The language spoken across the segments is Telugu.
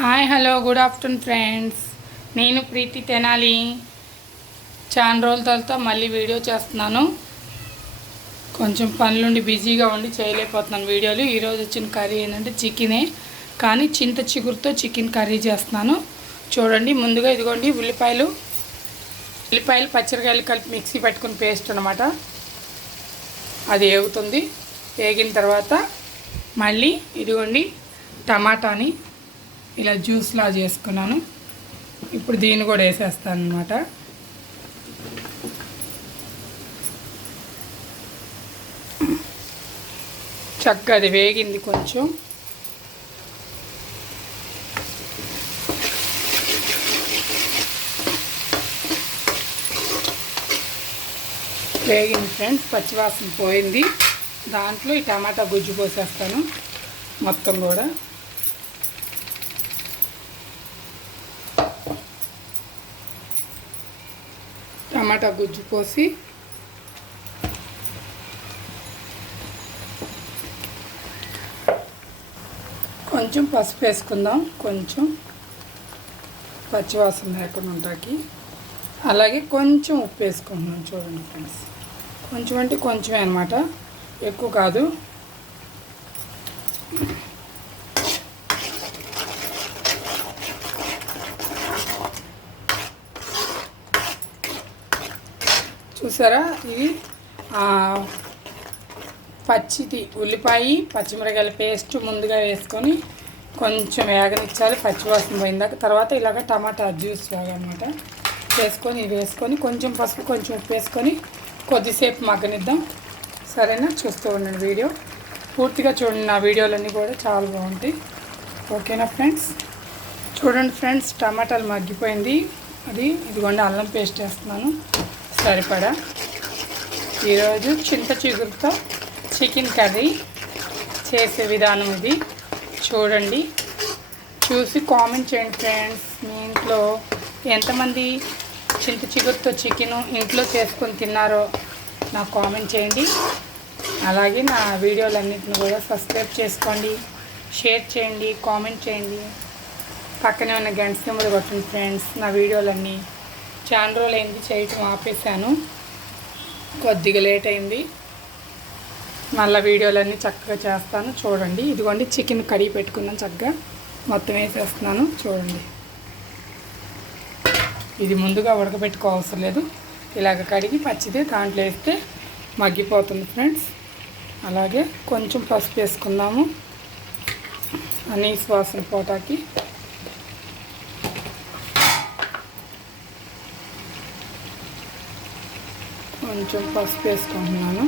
Hi hello good afternoon friends నేను ప్రీతి తెనాలి. చాలా రోజుల తర్వాత మళ్ళీ వీడియో చేస్తున్నాను. కొంచెం పనులుండి బిజీగా ఉండి చేయలేకపోతున్నాను వీడియోలు. ఈరోజు వచ్చిన కర్రీ ఏంటంటే చికెనే. కానీ చింత చిగురుతో చికెన్ కర్రీ చేస్తున్నాను. చూడండి ముందుగా ఇదిగోండి ఉల్లిపాయలు. ఉల్లిపాయలు పచ్చరికాయలు కలిపి మిక్సీ పెట్టుకుని పేస్ట్ అనమాట అది వేగుతుంది వేగిన తర్వాత మళ్ళీ ఇదిగోండి టమాటాని. ఇలా జ్యూస్లా చేసుకున్నాను. ఇప్పుడు దీన్ని కూడా వేసేస్తాను అనమాట చక్కగా అది వేగింది కొంచెం. వేగింది ఫ్రెండ్స్ పచ్చివాసన పోయింది. దాంట్లో ఈ టమాటా గుజ్జు పోసేస్తాను మొత్తం కూడా. టమాటా గుజ్జు పోసి కొంచెం పసుపు వేసుకుందాం. కొంచెం పచ్చివాసన లేకుండా ఉంటాకి అలాగే కొంచెం ఉప్పు వేసుకుంటున్నాం చూడండి ఫ్రెండ్స్. కొంచెం అంటే కొంచెమే అనమాట ఎక్కువ కాదు. చూసారా? ఇది పచ్చిది ఉల్లిపాయ పచ్చిమిరకాయల పేస్ట్ ముందుగా వేసుకొని కొంచెం వేగనిచ్చాలి. పచ్చివాసన పోయిందాక తర్వాత ఇలాగ టమాటా జ్యూస్ అనమాట వేసుకొని ఇవి వేసుకొని కొంచెం పసుపు కొంచెం ఉప్పు వేసుకొని కొద్దిసేపు మగ్గనిద్దాం. సరేనా? చూస్తూ ఉండండి వీడియో. పూర్తిగా చూడండి నా వీడియోలన్నీ కూడా చాలా బాగుంటాయి. ఓకేనా ఫ్రెండ్స్? చూడండి ఫ్రెండ్స్ టమాటాలు మగ్గిపోయింది. అది ఇదిగోండి అల్లం పేస్ట్ వేస్తున్నాను. సరిపడా. ఈరోజు చింత చిగురుతో చికెన్ కర్రీ చేసే విధానం ఇది. చూడండి. చూసి కామెంట్ చేయండి ఫ్రెండ్స్. మీ ఇంట్లో ఎంతమంది చింత చిగురుతో చికెన్ ఇంట్లో చేసుకొని తిన్నారో నాకు కామెంట్ చేయండి. అలాగే నా వీడియోలన్నింటిని కూడా సబ్స్క్రైబ్ చేసుకోండి. షేర్ చేయండి కామెంట్ చేయండి. పక్కనే ఉన్న గంట సింబల్ కొట్టండి ఫ్రెండ్స్. నా వీడియోలన్నీ చాలా రోజులు అయింది చేయటం ఆపేసాను కొద్దిగా లేట్ అయింది. మళ్ళీ వీడియోలన్నీ చక్కగా చేస్తాను చూడండి. ఇదిగోండి చికెన్ కడిగి పెట్టుకున్నాను చక్కగా. మొత్తం వేసేస్తున్నాను చూడండి. ఇది ముందుగా ఉడకబెట్టుకోవసరం లేదు. ఇలాగ కడిగి పచ్చిదే దాంట్లో వేస్తే మగ్గిపోతుంది ఫ్రెండ్స్. అలాగే కొంచెం పసుపు వేసుకుందాము. అన్నీ శ్వాసన పోటాకి. కొంచెం పసుపు వేసుకుంటున్నాను.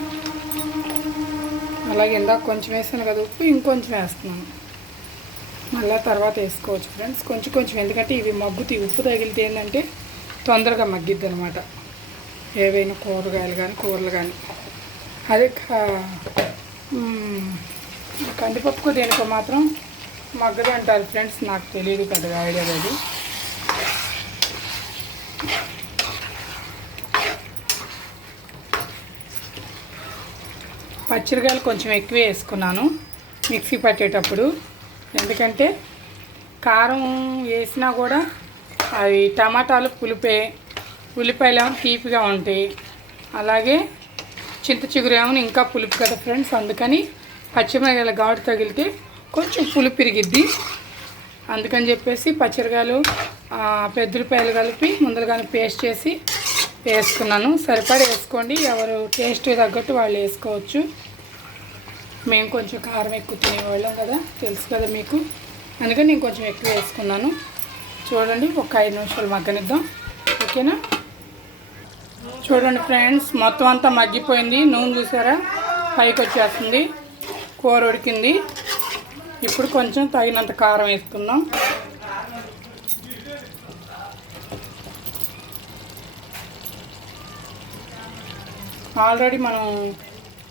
అలాగే ఇందాక కొంచెం వేసాను కదా ఉప్పు ఇంకొంచెం వేస్తున్నాను. మళ్ళీ తర్వాత వేసుకోవచ్చు ఫ్రెండ్స్. కొంచెం కొంచెం ఎందుకంటే ఇవి మగ్గుతాయి ఉప్పు తగిలితే ఏంటంటే తొందరగా మగ్గిద్ది అనమాట ఏవైనా కూరగాయలు కానీ కూరలు కానీ అదే కందిపప్పుకు దేనికో మాత్రం మగ్గదంటారు ఫ్రెండ్స్. నాకు తెలియదు పెద్దగా ఐడియా లేదు. పచ్చిరకాయలు కొంచెం ఎక్కువ వేసుకున్నాను మిక్సీ పట్టేటప్పుడు. ఎందుకంటే కారం వేసినా కూడా అవి టమాటాలు పులిపే ఉల్లిపాయలు ఏమో తీపిగా ఉంటాయి అలాగే చింత చిగురు ఏమో ఇంకా పులుపు కదా ఫ్రెండ్స్ అందుకని పచ్చిమిరకాయల ఘాటు తగిలితే కొంచెం పులుపు పెరిగిద్ది. అందుకని చెప్పేసి పచ్చిరకాయలు పెద్దలపాయలు కలిపి ముందరగానే పేస్ట్ చేసి వేసుకున్నాను. సరిపడ వేసుకోండి. ఎవరు టేస్ట్ తగ్గట్టు వాళ్ళు వేసుకోవచ్చు. మేము కొంచెం కారం ఎక్కువ తినేవాళ్ళం కదా. తెలుసు కదా మీకు. అందుకని నేను కొంచెం ఎక్కువ వేసుకున్నాను. చూడండి ఒక ఐదు నిమిషాలు మగ్గనిద్దాం. ఓకేనా? చూడండి ఫ్రెండ్స్ మొత్తం అంతా మగ్గిపోయింది. నూనె చూసారా? పైకి వచ్చేస్తుంది. కూర ఉడికింది. ఇప్పుడు కొంచెం తగినంత కారం వేసుకుందాం. ఆల్రెడీ మనం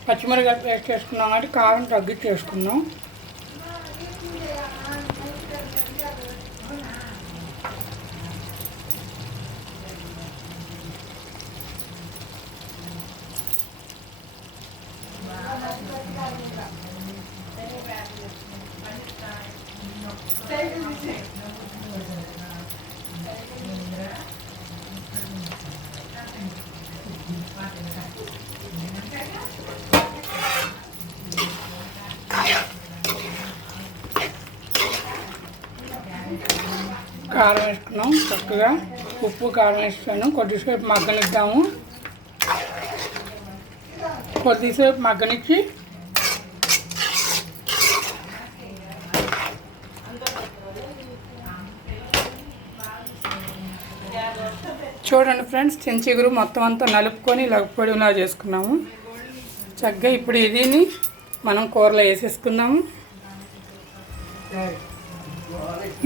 పచ్చిమిరకాయ చేసుకున్నాం కాబట్టి కారం తగ్గించేసుకున్నాం. కారం వేసుకున్నాం చక్కగా ఉప్పు కారం వేసుకున్నాను కొద్దిసేపు మగ్గనిద్దాము. కొద్దిసేపు మగ్గనిచ్చి చూడండి ఫ్రెండ్స్ చెంచిగురు మొత్తం అంతా నలుపుకొని లగపడిలా చేసుకున్నాము. చక్కగా ఇప్పుడు ఇదిని మనం కూరలో వేసేసుకుందాము.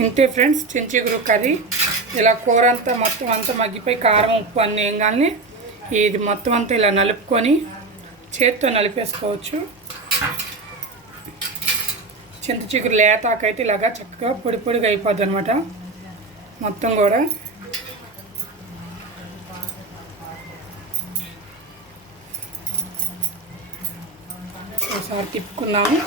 ఇంతే ఫ్రెండ్స్ చెంచిగురు కర్రీ. ఇలా కూర అంతా మొత్తం అంతా మగ్గిపోయి కారం ఉప్పు అన్నీ ఏం కానీ ఇది మొత్తం అంతా ఇలా నలుపుకొని చేత్తో నలిపేసుకోవచ్చు. చింత చిగురు లేతాకైతే ఇలాగా చక్కగా పొడి పొడిగా అయిపోద్ది అనమాట మొత్తం కూడా ఒకసారి తిప్పుకుందాము.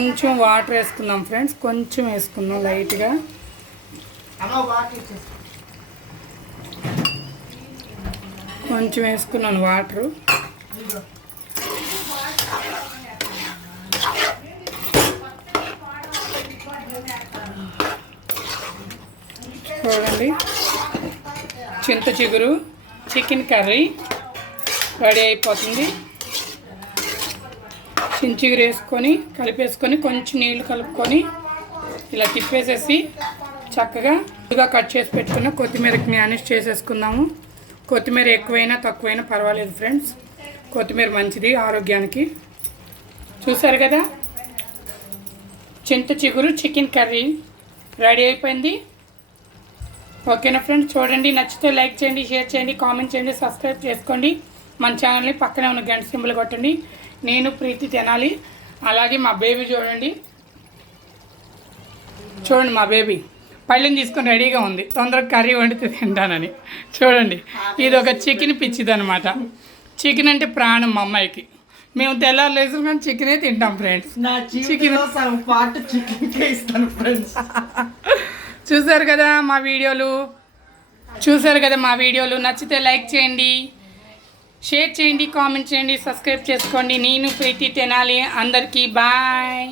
కొంచెం వాటర్ వేసుకుందాం ఫ్రెండ్స్. కొంచెం వేసుకుందాం లైట్గా. కొంచెం వేసుకున్నాను వాటరు. చూడండి. చింత చిగురు చికెన్ కర్రీ రెడీ అయిపోతుంది. చించిగురు వేసుకొని కలిపేసుకొని కొంచెం నీళ్ళు కలుపుకొని ఇలా తిప్పేసేసి చక్కగా ఇదిగా కట్ చేసి పెట్టుకున్న కొత్తిమీరకి మ్యానేజ్ చేసేసుకుందాము. కొత్తిమీర ఎక్కువైనా తక్కువైనా పర్వాలేదు ఫ్రెండ్స్. కొత్తిమీర మంచిది ఆరోగ్యానికి. చూసారు కదా? చింత చిగురు చికెన్ కర్రీ రెడీ అయిపోయింది. ఓకేనా ఫ్రెండ్స్? చూడండి నచ్చితే లైక్ చేయండి షేర్ చేయండి కామెంట్ చేయండి సబ్స్క్రైబ్ చేసుకోండి. మన ఛానల్ని పక్కనే ఉన్న గంట సింబల్ కొట్టండి. నేను ప్రీతి తినాలి. అలాగే మా బేబీ చూడండి. చూడండి మా బేబీ పళ్ళని తీసుకొని రెడీగా ఉంది. తొందరగా కర్రీ వండితే తింటానని. చూడండి. ఇది ఒక చికెన్ పిచ్చిది అనమాట చికెన్ అంటే ప్రాణం మా అమ్మాయికి. మేము తెల్లారు లేచిన కానీ చికెనే తింటాం ఫ్రెండ్స్. చికెన్ పార్ట్ చికెన్ ఇస్తాను ఫ్రెండ్స్. చూసారు కదా మా వీడియోలు? చూసారు కదా మా వీడియోలు? నచ్చితే లైక్ చేయండి. షేర్ చేయండి కామెంట్ చేయండి సబ్స్క్రైబ్ చేసుకోండి. నేను ప్రీతి తినాలి. అందరికీ బాయ్.